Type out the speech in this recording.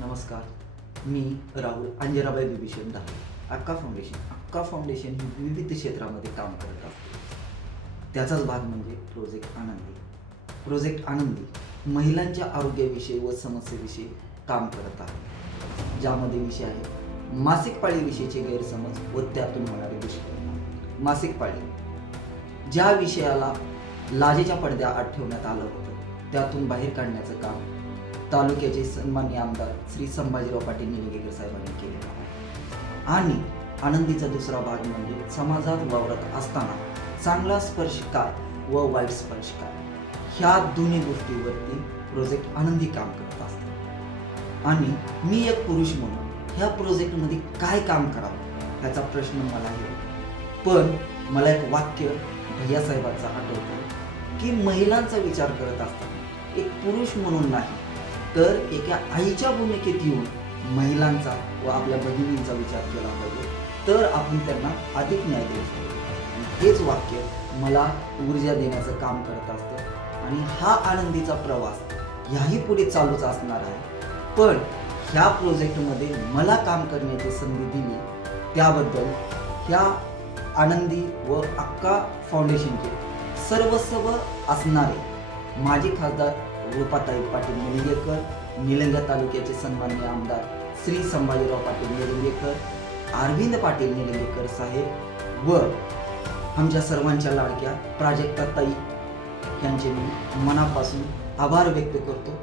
नमस्कार. मी राहुल अंजनाबाई बिभीषण दास. अक्का फाउंडेशन ही विविध क्षेत्रामध्ये काम करत असते. त्याचाच भाग म्हणजे प्रोजेक्ट आनंदी. प्रोजेक्ट आनंदी महिलांच्या आरोग्याविषयी व समस्येविषयी काम करत आहे, ज्यामध्ये विषय आहे मासिक पाळीविषयीचे गैरसमज व त्यातून होणारे दुष्परिणाम. मासिक पाळी ज्या विषयाला लाजेच्या पडद्याआड ठेवण्यात आलं होतं, त्यातून बाहेर काढण्याचं काम तालुक्याचे सन्माननीय आमदार श्री संभाजीराव पाटील निलंगेकर साहेबांनी केलेला आहे. आणि आनंदीचा दुसरा भाग म्हणजे समाजात वावरत असताना चांगला स्पर्श काय व वाईट स्पर्श काय, ह्या दोन्ही गोष्टीवरती प्रोजेक्ट आनंदी काम करत असतात. आणि मी एक पुरुष म्हणून ह्या प्रोजेक्टमध्ये काय काम करावं ह्याचा प्रश्न मला येतो. पण मला एक वाक्य भैयासाहेबांचं आठवतं की महिलांचा विचार करत असताना एक पुरुष म्हणून नाही तर एका आईच्या भूमिकेत येऊन महिलांचा व आपल्या भगिनींचा विचार केला पाहिजे, तर आपण त्यांना अधिक न्याय देऊ शकतो. आणि हेच वाक्य मला ऊर्जा देण्याचं काम करत असतं. आणि हा आनंदीचा प्रवास ह्याही पुढे चालूच असणार आहे. पण ह्या प्रोजेक्टमध्ये मला काम करण्याची संधी दिली त्याबद्दल ह्या आनंदी व अक्का फाउंडेशनचे सर्वस्व असणारे माजी खासदार रूपाताई पाटील निलंगेकर, निलंगा तालुक्याचे सन्माननीय आमदार श्री संभाजीराव पाटील निलंगेकर, अरविंद पाटील निलंगेकर साहेब व आमच्या सर्वांच्या लाडक्या प्राजक्ता ताई यांचे मी मनापासून आभार व्यक्त करतो.